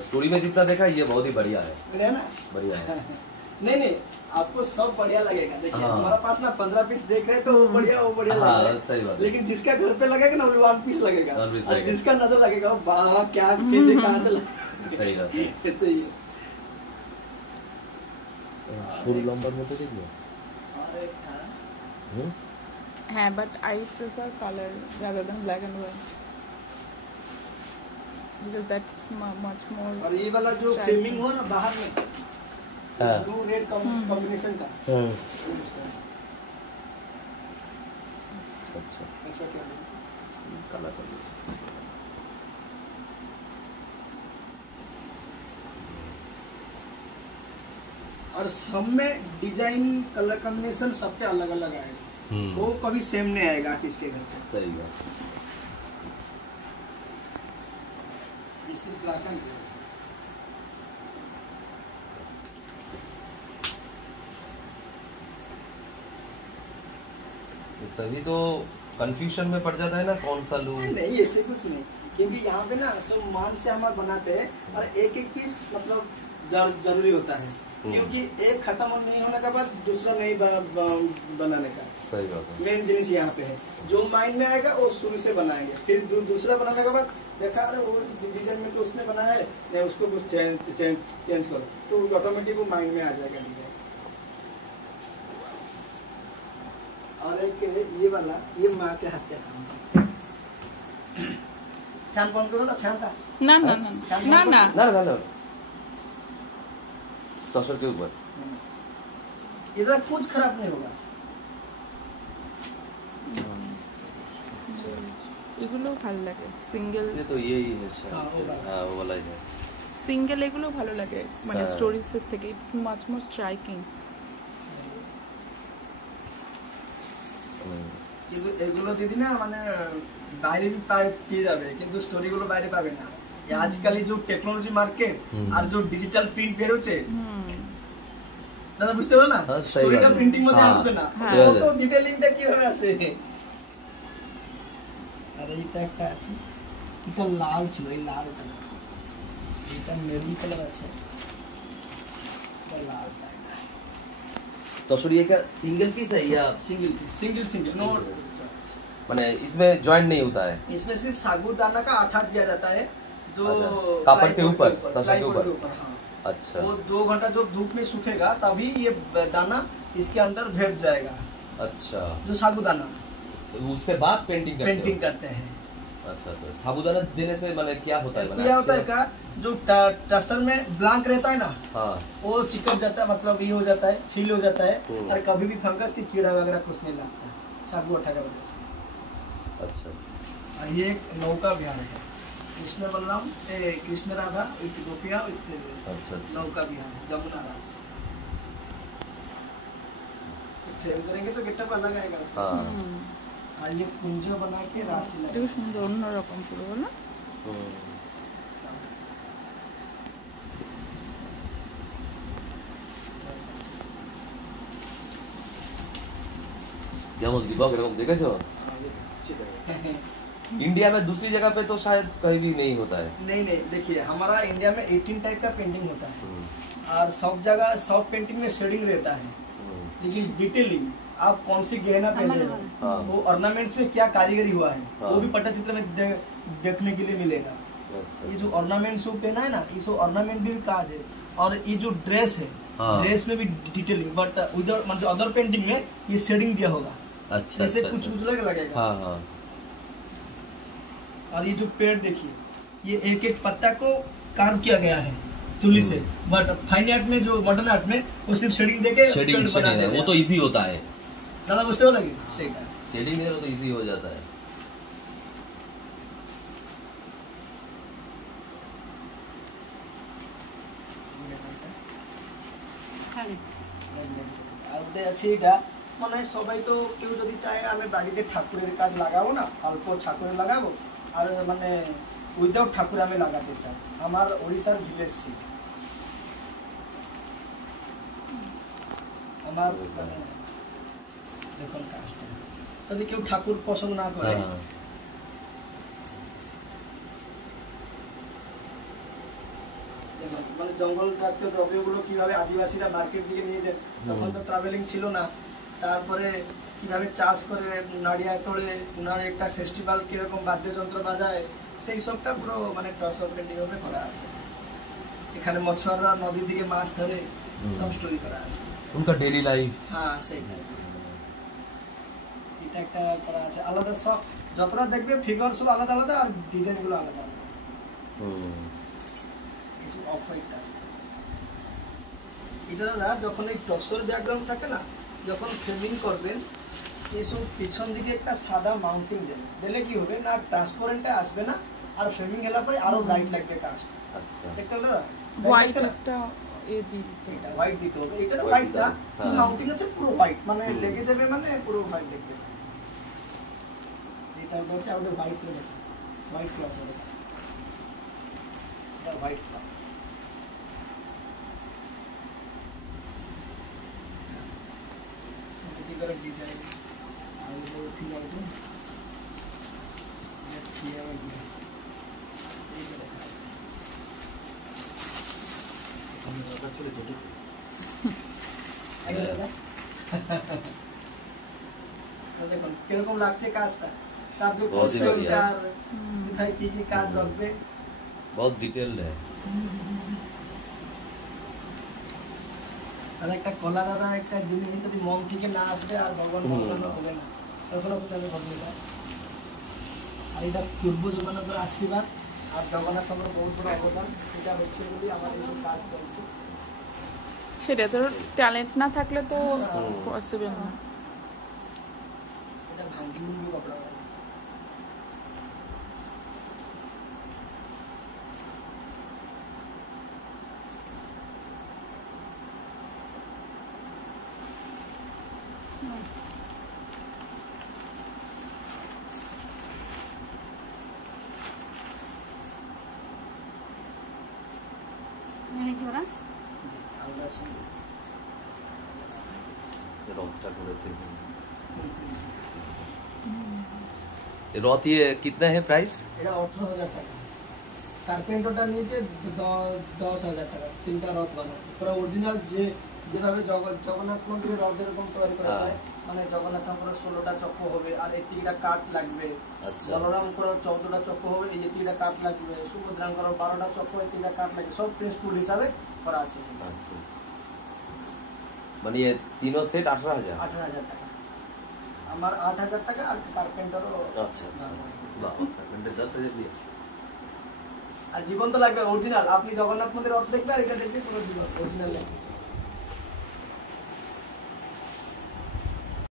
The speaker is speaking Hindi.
स्टोरी में जितना देखा ये बहुत ही बढ़िया है। बढ़िया ना? बढ़िया है। नहीं नहीं, आपको सब बढ़िया लगेगा। देखिए हमारा पास ना 15 पीस देख रहे हैं तो वो बढ़िया लगेगा। सही बात है। लेकिन जिसका घर पे लगेगा ना वो 1 पीस लगेगा, और जिसका नजर लगेगा वाह क्या चीज है, कहाँ से सही बात है। सही है। शुरू लंबर में तो देखिए है, but I prefer colour rather than black and white because that's much more। और ये वाला जो फ्रेमिंग हो ना बाहर में, ब्लू रेड कॉम्बिनेशन का। अच्छा क्या काला कर और सब में डिजाइन कलर कॉम्बिनेशन सबके अलग अलग आएगा। वो कभी सेम नहीं आएगा आर्टिस्ट के घर पे। सही बात। इसी ब्लैक एंड सभी तो कंफ्यूजन में पड़ जाता है ना, कौन सा लूं। नहीं ऐसे कुछ नहीं, क्योंकि यहाँ पे ना सब मान से हमारे बनाते हैं और एक एक पीस मतलब जरूरी होता है, क्योंकि एक खत्म नहीं होने के बाद दूसरा नहीं बनाने का। सही बात है। मेन जिनिस यहाँ पे है, जो माइंड में आएगा वो शुरू से बनाएंगे, फिर दूसरा बनाने के बाद देखा अरे वो डिजाइन में तो उसने बनाया है, नहीं उसको कुछ चेंज करो तो ऑटोमेटिक वो माइंड में आ जाएगा डिजाइन। और एक ये वाला, ये माँ के हाथ का काम। फैन बंद करो ना, फैन का ना ना ना ना ना ना ना ना तसर के ऊपर इधर कुछ खराब नहीं होगा। এগুলো ভালো লাগে সিঙ্গেল। ये तो यही है शायद। हाँ वो वाला ही है। সিঙ্গেল এগুলো ভালো লাগে মানে স্টোরিজের থেকে, ইটস মাচ মোর স্ট্রাইকিং। কিন্তু এগুলো দিদি না মানে বাইরে পেয়ে যাবে, কিন্তু স্টোরিগুলো বাইরে পাবে না। আজকাল जो टेक्नोलॉजी मार्केट और जो डिजिटल प्रिंट বের হচ্ছে দাদা, বুঝতে পারো না স্টোরিটা প্রিন্টিং মধ্যে আসবে না, তো ডিটেইলিংটা কিভাবে আসবে। আর এইটা একটা আছে, এটা লাল ছিল, এই লাল এটা মেরুন কালার আছে, এটা লাল। तो सर ये क्या सिंगल पीस है या सिंगल नो, माने इसमें जॉइंट नहीं होता है? इसमें सिर्फ साबूदाना का आटा दिया जाता है जो कापड़ के ऊपर, तसर के ऊपर। हाँ। अच्छा। वो 2 घंटा जो धूप में सूखेगा तभी ये दाना इसके अंदर भेज जाएगा। अच्छा। जो साबूदाना उसके बाद पेंटिंग करते हैं। अच्छा अच्छा। साबूदाना देने से मतलब क्या होता है? क्या होता है का जो टसर में ब्लैंक रहता है ना, हाँ, वो चिपक जाता है, मतलब ये हो जाता है, फील हो जाता है, और कभी भी फंगस की कीड़ा वगैरह कुछ नहीं लगता है साबू आटा की वजह से। अच्छा। और ये एक नौका विहार है, इसमें बलराम कृष्ण राधा गोपियाँ। अच्छा। नौका विहार जमुना रास फ्रेम करेंगे तो गेटअप अलग आएगा। हाँ। और ये कुंज बना के रास्ते लगे, এটা সুন্দর অন্যরকম পুরো না। কেমন দীপক এরকম দেখেছো? इंडिया में दूसरी जगह पे तो शायद कहीं भी नहीं होता है। नहीं देखिए हमारा इंडिया में 18 टाइप का पेंटिंग होता है, और सब जगह सब पेंटिंग में शेडिंग रहता है, लेकिन डिटेलिंग आप कौन सी गहना पहने हो, वो ऑर्नामेंट्स में क्या कारीगरी हुआ है, वो भी पट्टचित्र में देखने के लिए मिलेगा। ये जो ऑर्नामेंट जो पहना है ना, ये जो ऑर्नामेंट भी काज है, और ये जो ड्रेस है, ड्रेस में भी डिटेलिंग, बट उधर मतलब अदर पेंटिंग में ये शेडिंग दिया होगा। अच्छा। जैसे कुछ लगेगा। हाँ हाँ। और ये जो पेड़ देखिए, ये एक एक पत्ता को कार्व किया गया है तुली से, बट फाइन आर्ट में जो मॉडर्न आर्ट में वो सिर्फ शेडिंग देके शेडिंग बना देते हैं। वो तो इजी होता है दादा, बुझते हो लगे सही है, शेडिंग है तो इजी हो जाता है। মানে সবাই তো কেউ যদি চায় আমি বাড়িতে ঠাকুরের কাজ লাগাবো না, অল্প ঠাকুরে লাগাবো, আর মানে উইদাউট ঠাকুর আমি লাগাতে চাই, আমার ওড়িশার ভিলেজ সিট আমার মানে দেখুন কাজটা যদি কেউ ঠাকুর পছন্দ না করে মানে জঙ্গল জাতীয় দ্রব্যগুলো কিভাবে আদিবাসীরা মার্কেট দিকে নিয়ে যায়, তখন তো ট্রাভেলিং ছিল না। তারপরে কিভাবে চাষ করে নাড়িয়া তোড়ে ওনার একটা ফেস্টিভ্যাল কিরকম বাদ্যযন্ত্র বাজায়, সেই সবটা পুরো মানে টসর পেন্টিং ভাবে করা আছে। এখানে মৎস্যরা নদীর দিকে মাছ ধরে সব স্টোরি করা আছে, उनका डेली लाइफ। হ্যাঁ সেইটাই। এটা একটা করা আছে আলাদা, সব যতটা দেখবে ফিগারস গুলো আলাদা আলাদা আর ডিজাইন গুলো আলাদা আলাদা। কিছু অফ হোয়াইট আছে এটা দাদা। যখন এই টসর ব্যাকগ্রাউন্ড থাকে না, যখন ফ্রেমিং করবেন কিছু পিছন দিকে একটা সাদা মাউন্টিং দেবেন, দিলে কি হবে না ট্রান্সপারেন্টে আসবে না, আর ফ্রেমিং হলে পরে আরো ব্রাইট লাগবে কাজটা। আচ্ছা, দেখতে হলো দাদা হোয়াইট একটা এ দিতে এটা হোয়াইট দিতে হবে, এটা তো হোয়াইট না, মাউন্টিং আছে পুরো হোয়াইট, মানে লেগে যাবে মানে পুরো হোয়াইট দেখবে। এটা হচ্ছে আমাদের হোয়াইট কালার, হোয়াইট ক্লথ হবে, এটা হোয়াইট ক্লথ। সিম্পলি করে ডিজাইন আমি বলছি যাবো এটা ছিয়া হবে এই যে দেখা আমি কথা চলে যেতে আগে দাদা দেখুন কিরকম লাগছে কাজটা, কাজ যে কনসেপ্টটা কোথায় কি কি কাজ রাখবে, बहुत डिटेल है। আর একটা কলা দাদা একটা জিনিস যদি মন থেকে না আসবে আর ভগবান ভগবান হবে না, তখনও কোথাও হবে না। আর এটা পূর্ব জগন্নাথের আশীর্বাদ আর জগন্নাথ আমার বহুত বড় অবদান, এটা হচ্ছে বলে আমার এই সব কাজ চলছে। সেটা তোর ট্যালেন্ট না থাকলে তো পসিবল না। এটা ভাঙ্গি মুঙ্গি কপড়া হয়। আমরা रॉकटा थोड़े से रॉत ये कितना है प्राइस? এটা 18,000 টাকা। কার্পেন্টারটা নিয়েছে 10,000 টাকা, তিনটা রথ বানানো পুরো অরিজিনাল, যেভাবে জগন্নাথ মন্দিরের রথ যেরকম তৈরি করা হয়, মানে জগন্নাথ ঠাকুরের 16টা চক্র হবে, আর এই 3টা কাঠ লাগবে। বলরাম করার 14টা চক্র হবে, এই যে 3টা কাঠ লাগবে। সুভদ্রাম করার 12টা চক্র, এই 3টা কাঠ লাগবে। সব প্রিন্সপুল হিসাবে করা আছে। अच्छा, মানে ये तीनों सेट 18,000। 18,000 টাকা আমার, 8,000 টাকা, আর কার্পেন্টারও। अच्छा अच्छा, वाह, काउंटर 10,000 दिया। আর জীবন তো লাগবে অরিজিনাল। আপনি জগন্নাথ মন্দির রথ দেখবে আর এটা দেখবে পুরো অরিজিনাল লাগবে।